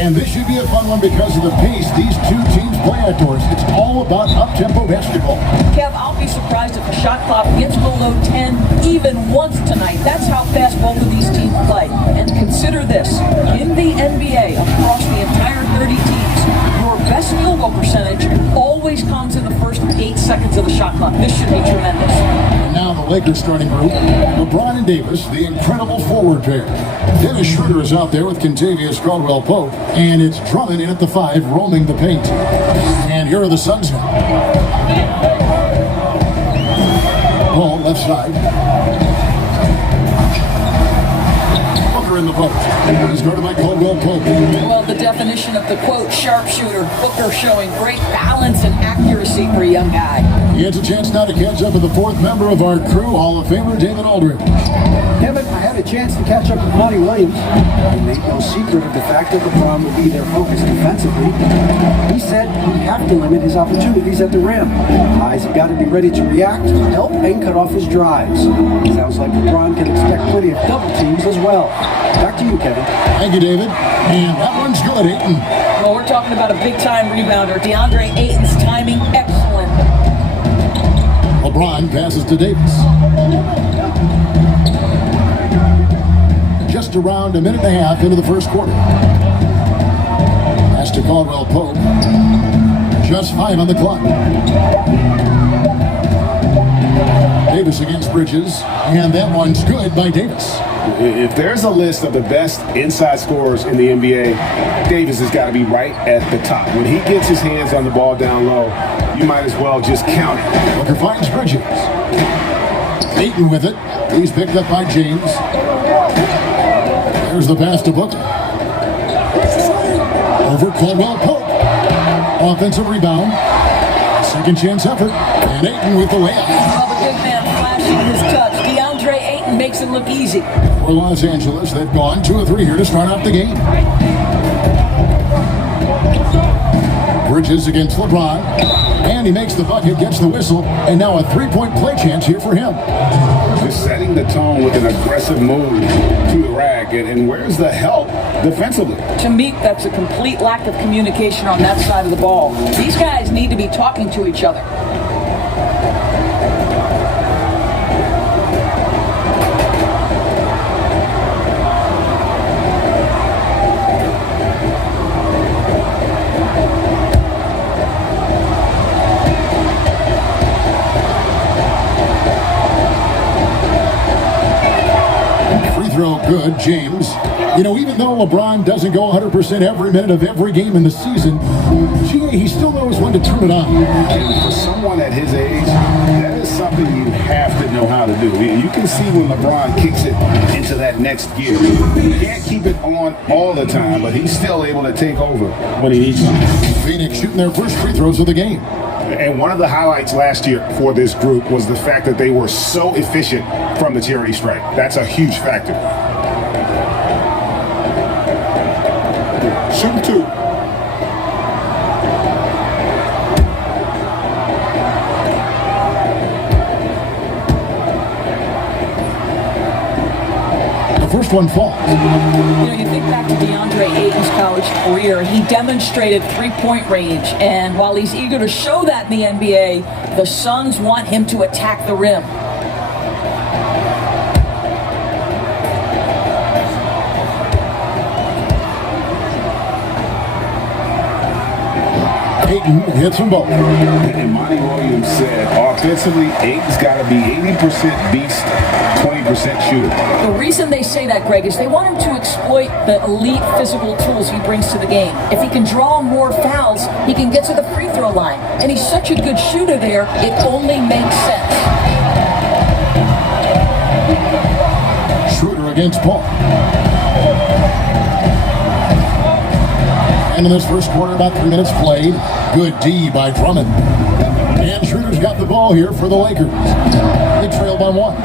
And this should be a fun one because of the pace these two teams play outdoors. It's all about up-tempo basketball. Kev, I'll be surprised if the shot clock gets below 10 even once tonight. That's how fast both of these teams play. And consider this, in the NBA, across the entire 30 teams, your best field goal percentage always comes in the first 8 seconds of the shot clock. This should be tremendous. And now the Lakers starting group, LeBron and Davis, the incredible forward pair. Dennis Schroeder is out there with Kentavious Caldwell-Pope, and it's Drummond in at the 5, roaming the paint. And here are the Suns now. Ball left side. Booker in the post. He's guarded by Caldwell-Pope. Well, the definition of the quote, sharpshooter, Booker showing great balance and accuracy for a young guy. He has a chance now to catch up with the 4th member of our crew, Hall of Famer David Aldridge. Kevin, I had a chance to catch up with Monty Williams. He made no secret of the fact that LeBron would be their focus defensively. He said he'd have to limit his opportunities at the rim. Guys have got to be ready to react, help, and cut off his drives. Sounds like LeBron can expect plenty of double teams as well. Back to you, Kevin. Thank you, David. And that one's good, Ayton. Well, we're talking about a big-time rebounder. DeAndre Ayton's timing, excellent. LeBron passes to Davis. Just around a minute and a half into the first quarter. Pass to Caldwell-Pope. Just 5 on the clock. Davis against Bridges, and that one's good by Davis. If there's a list of the best inside scorers in the NBA, Davis has got to be right at the top. When he gets his hands on the ball down low, you might as well just count it. Booker finds Bridges. Ayton with it. He's picked up by James. There's the pass to Booker. Over Caldwell-Pope. Offensive rebound. Second chance effort. And Ayton with the layup. Well, the big man flashing his touch. DeAndre Ayton makes it look easy. For Los Angeles, they've gone 2 of 3 here to start off the game. Bridges against LeBron. And he makes the bucket, gets the whistle, and now a 3-point play chance here for him. Just setting the tone with an aggressive move to the rack. And where's the help defensively? To me, that's a complete lack of communication on that side of the ball. These guys need to be talking to each other. Good, James. You know, even though LeBron doesn't go 100% every minute of every game in the season, he still knows when to turn it on. And for someone at his age, that is something you have to know how to do. You can see when LeBron kicks it into that next gear. He can't keep it on all the time, but he's still able to take over when he needs to. Phoenix shooting their first free throws of the game. And one of the highlights last year for this group was the fact that they were so efficient from the charity stripe. That's a huge factor. Shooting 2. The first one falls. You know, you think back to DeAndre Ayton's college career, he demonstrated three-point range, and while he's eager to show that in the NBA, the Suns want him to attack the rim. Ayton hits them both. And Monty Williams said, offensively, Ayton's got to be 80% beast, 20% shooter. The reason they say that, Greg, is they want him to exploit the elite physical tools he brings to the game. If he can draw more fouls, he can get to the free throw line. And he's such a good shooter there, it only makes sense. Schroeder against Paul. And in this first quarter, about 3 minutes played. Good D by Drummond. And Schroeder's got the ball here for the Lakers. They trail by 1.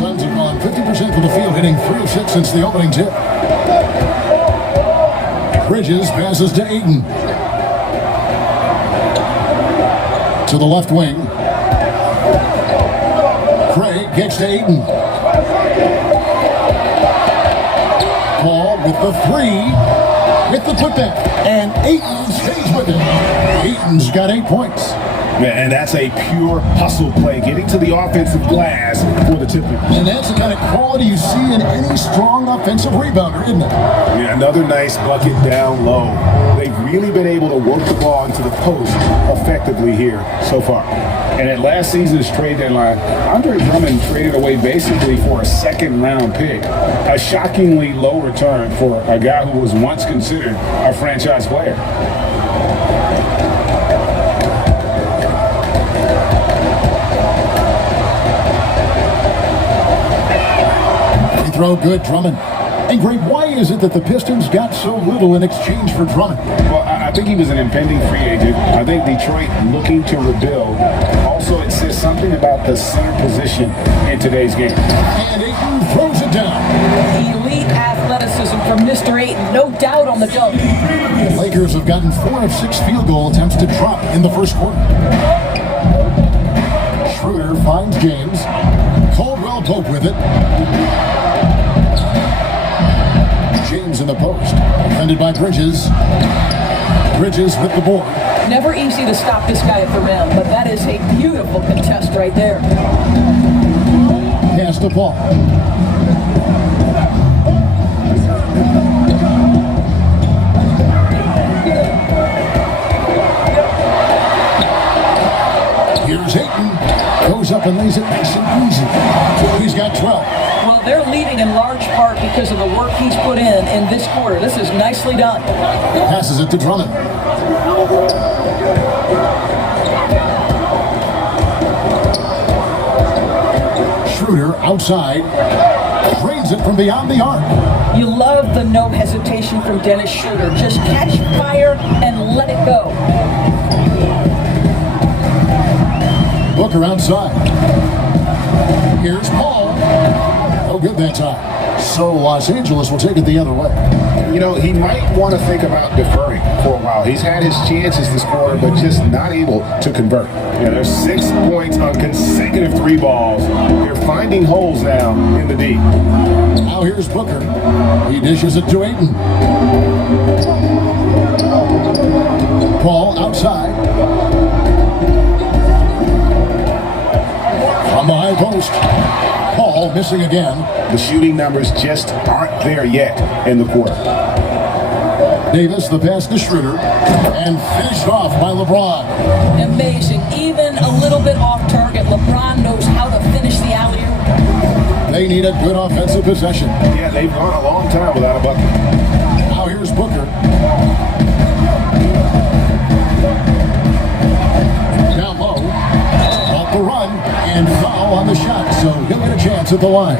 Suns have gone 50% from the field, hitting 3 of 6 since the opening tip. Bridges passes to Ayton. To the left wing. Craig gets to Ayton. Paul with the three, with the putback, and Ayton stays with it. Ayton's got 8 points. And that's a pure hustle play, getting to the offensive glass for the tip. And that's the kind of quality you see in any strong offensive rebounder, isn't it? Yeah, another nice bucket down low. They've really been able to work the ball into the post effectively here so far. And at last season's trade deadline, Andre Drummond traded away basically for a second-round pick. A shockingly low return for a guy who was once considered a franchise player. Throw good, Drummond. And Greg, why is it that the Pistons got so little in exchange for Drummond? Well, I think he was an impending free agent. I think Detroit looking to rebuild. Also, it says something about the center position in today's game. And Ayton throws it down. Elite athleticism from Mr. Ayton, no doubt on the dunk. The Lakers have gotten 4 of 6 field goal attempts to drop in the first quarter. Schroeder finds James. Caldwell Pope with it. James in the post, defended by Bridges. Bridges with the board. Never easy to stop this guy at the rim, but that is a beautiful contest right there. Pass to Paul. Here's Ayton. Goes up and lays it nice and easy. He's got 12. Well, they're leading in large part because of the work he's put in this quarter. This is nicely done. Passes it to Drummond. Schroeder outside. Drains it from beyond the arc. You love the no hesitation from Dennis Schroeder. Just catch fire and let it go. Booker outside. Here's Paul. No good that time. So Los Angeles will take it the other way. You know, he might want to think about deferring for a while. He's had his chances this quarter, but just not able to convert. You know, there's 6 points on consecutive 3 balls. They're finding holes now in the D. Now here's Booker. He dishes it to Ayton. Paul outside. From the high post. Paul missing again. The shooting numbers just aren't there yet in the quarter. Davis, the pass to Schroeder, and finished off by LeBron. Amazing. Even a little bit off target, LeBron knows how to finish the alley-oop. They need a good offensive possession. Yeah, they've gone a long time without a bucket. Now here's Booker. Down low. Off the run, and foul on the shot, so he'll get a chance at the line.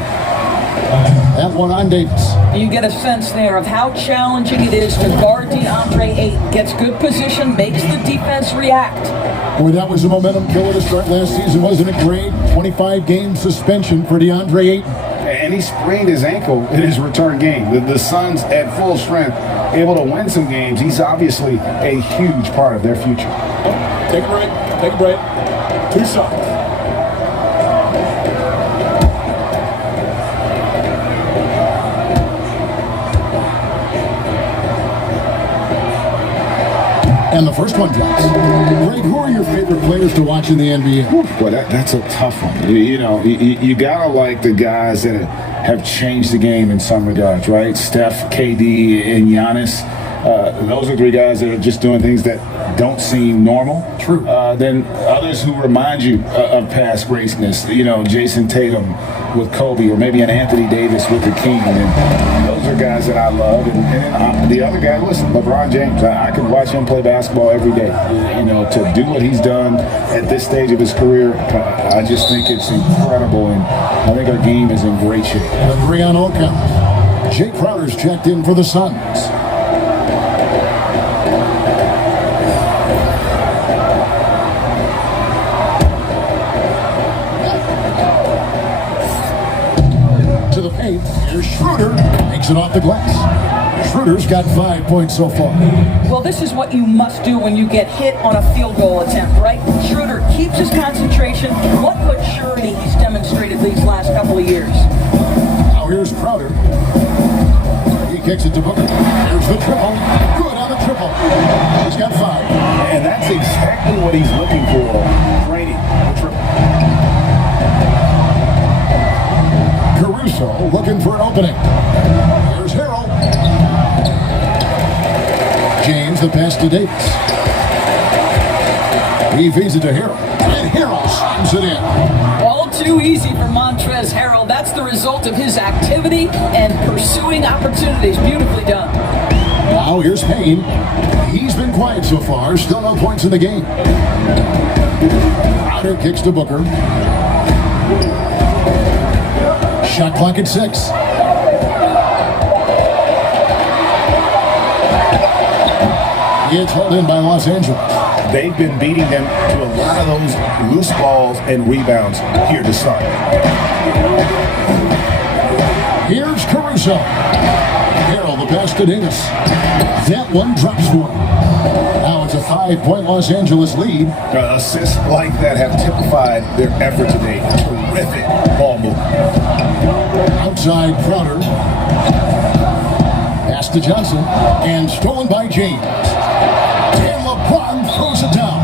That one on Davis. You get a sense there of how challenging it is to guard DeAndre Ayton. Gets good position, makes the defense react. Boy, that was a momentum killer to start last season, wasn't it? Great 25-game suspension for DeAndre Ayton. And he sprained his ankle in his return game. The Suns at full strength, able to win some games. He's obviously a huge part of their future. Take a break. Take a break. 2 shots. And the first one drops. Greg, who are your favorite players to watch in the NBA? Well, that's a tough one. You gotta like the guys that have changed the game in some regards, right? Steph, KD, and Giannis. Those are 3 guys that are just doing things that don't seem normal. True. Then others who remind you of past greatness. Jason Tatum with Kobe, or maybe an Anthony Davis with the King. And those are guys that I love. And the other guy, listen, LeBron James. I can watch him play basketball every day. To do what he's done at this stage of his career, I just think it's incredible. And I think our game is in great shape. Agree on all counts. Jay Crowder's checked in for the Suns. To the paint, here's Schroeder. Makes it off the glass. Schroeder's got 5 points so far. Well, this is what you must do when you get hit on a field goal attempt, right? Schroeder keeps his concentration. What maturity he's demonstrated these last couple of years. Now here's Crowder. He kicks it to Booker. There's the triple. Good on the triple. He's got 5. And that's exactly what he's looking for. Training the triple. Caruso looking for an opening. There's Harrell. James, the pass to Davis. He feeds it to Harrell. And Harrell slams it in. All too easy for Montrezl Harrell. That's the result of his activity and pursuing opportunities. Beautifully done. Now here's Payne. He's been quiet so far. Still no points in the game. Crowder kicks to Booker. Shot clock at 6. It's held in by Los Angeles. They've been beating them to a lot of those loose balls and rebounds here to start. Here's Caruso. Harrell, the pass to Davis. That one drops for him. Now it's a 5-point Los Angeles lead. Assists like that have typified their effort today. Terrific ball movement. Outside Crowder. Pass to Johnson. And stolen by James. And LeBron throws it down.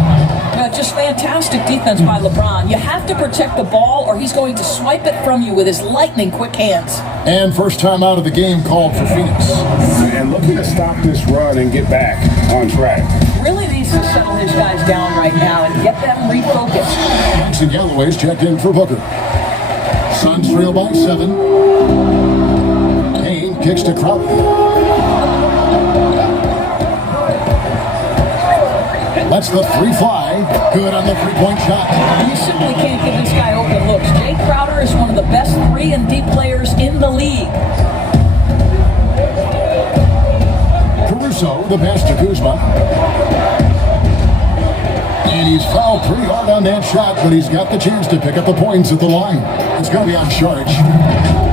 Just fantastic defense by LeBron. You have to protect the ball or he's going to swipe it from you with his lightning quick hands. And first time out of the game called for Phoenix. And looking to stop this run and get back on track. Really needs to settle his guys down right now and get them refocused. Jackson Galloway's checked in for Booker. Suns trail by 7. Payne kicks to Crowder. Lets the 3 fly. Good on the 3-point shot. You simply can't give this guy open looks. Jay Crowder is one of the best 3-and-D players in the league. Caruso, the pass to Kuzma. And he's fouled pretty hard on that shot, but he's got the chance to pick up the points at the line. It's going to be on charge.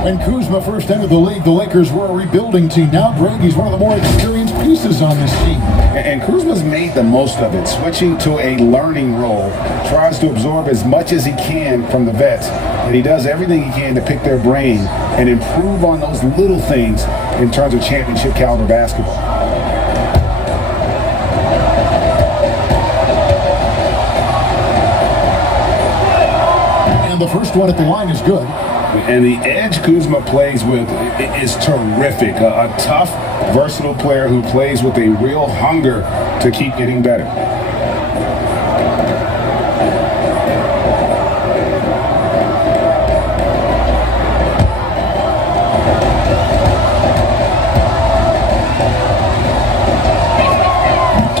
When Kuzma first entered the league, the Lakers were a rebuilding team. Now, Greg, he's one of the more experienced pieces on this team. And Kuzma's made the most of it, switching to a learning role. Tries to absorb as much as he can from the vets. And he does everything he can to pick their brain and improve on those little things in terms of championship caliber basketball. And the first one at the line is good. And the edge Kuzma plays with is terrific. A tough, versatile player who plays with a real hunger to keep getting better.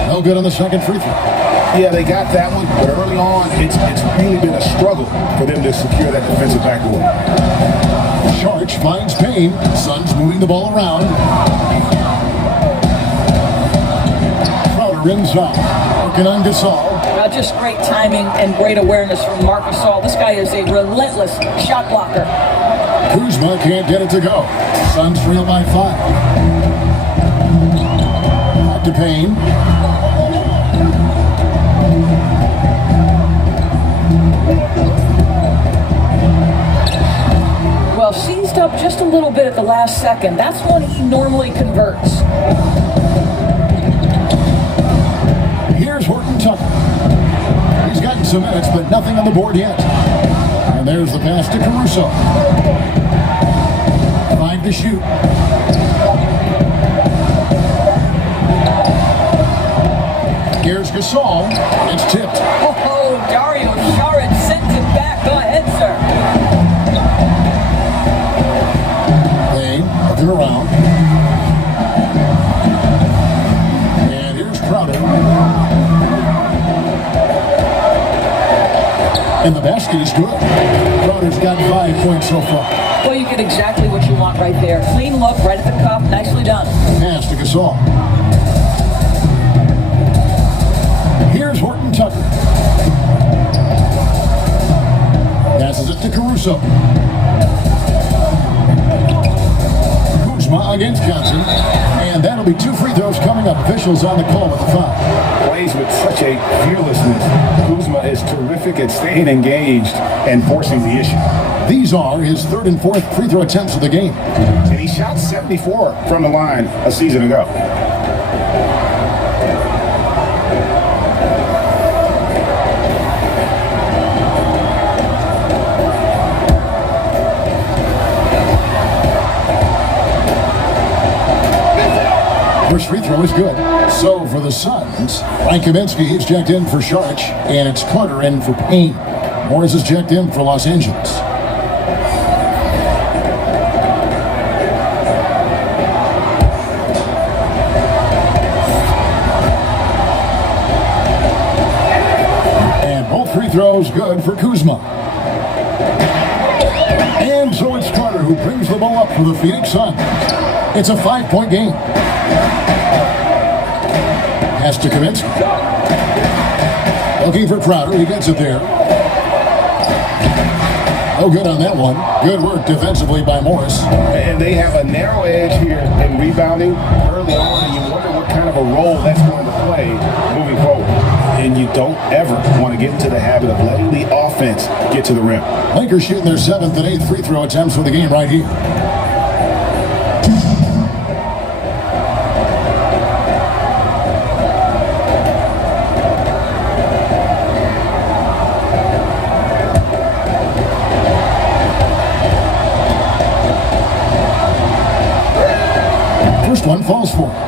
No good on the second free throw. Yeah, they got that one, but early on, it's really been a struggle for them to secure that defensive backboard. Sharch finds Payne. Suns moving the ball around. Crowder inside. Working on Gasol. Just great timing and great awareness from Marc Gasol. This guy is a relentless shot blocker. Kuzma can't get it to go. Suns trail by 5. Back to Payne. Well, seized up just a little bit at the last second. That's when he normally converts. Here's Horton Tucker. He's gotten some minutes, but nothing on the board yet. And there's the pass to Caruso. 5 to shoot. Here's Gasol. It's tipped. Oh, Dario Saric sends it back. Go ahead, sir. Payne looking around. And here's Crowder. And the basket is good. Crowder's got 5 points so far. Well, you get exactly what you want right there. Clean look, right at the cup. Nicely done. Pass to Gasol. Here's Horton Tucker. Passes it to Caruso. Kuzma against Johnson. And that'll be 2 free throws coming up. Officials on the call with the foul. Plays with such a fearlessness. Kuzma is terrific at staying engaged and forcing the issue. These are his third and fourth free throw attempts of the game. And he shot 74 from the line a season ago. First free throw is good. So for the Suns, Frank Kaminsky is checked in for Sharch, and it's Carter in for Payne. Morris is checked in for Los Angeles. And both free throws good for Kuzma. And so it's Carter who brings the ball up for the Phoenix Suns. It's a 5-point game. Pass to Kaminsky. Looking for Crowder. He gets it there. Oh, good on that one. Good work defensively by Morris. And they have a narrow edge here in rebounding early on, and you wonder what kind of a role that's going to play moving forward. And you don't ever want to get into the habit of letting the offense get to the rim. Lakers shooting their 7th and 8th free throw attempts for the game right here. First one falls for him.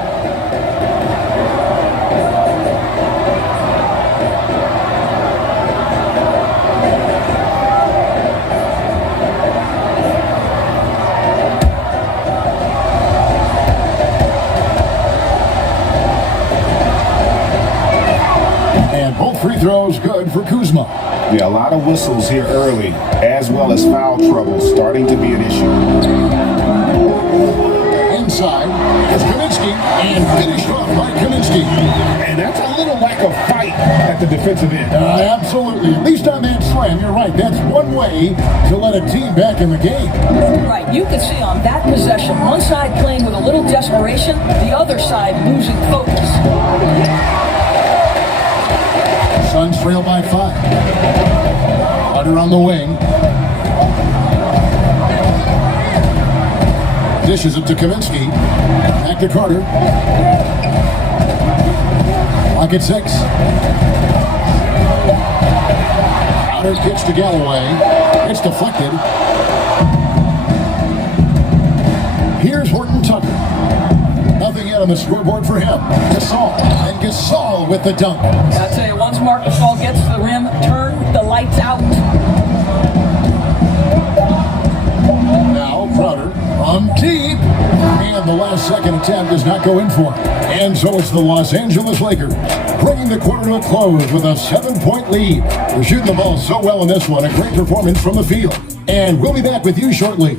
And both free throws good for Kuzma. Yeah, a lot of whistles here early, as well as foul trouble starting to be an issue. Inside, it's Kaminsky, and finished off by Kaminsky. And that's a little lack of fight at the defensive end. Absolutely. At least on that slam, you're right. That's one way to let a team back in the game. Right, you can see on that possession, one side playing with a little desperation, the other side losing focus. Suns trail by 5. Carter on the wing. Dishes it to Kaminsky. Back to Carter. Clock at 6. Carter kicks to Galloway. It's deflected. Here's Horton Tucker. Nothing yet on the scoreboard for him. Gasol. And Gasol with the dunk. I tell you, once Marc Gasol gets to the rim, turn the lights out. Now Crowder from deep. And the last second attempt does not go in for him. And so it's the Los Angeles Lakers bringing the quarter to a close with a 7-point lead. They're shooting the ball so well in this one. A great performance from the field. And we'll be back with you shortly.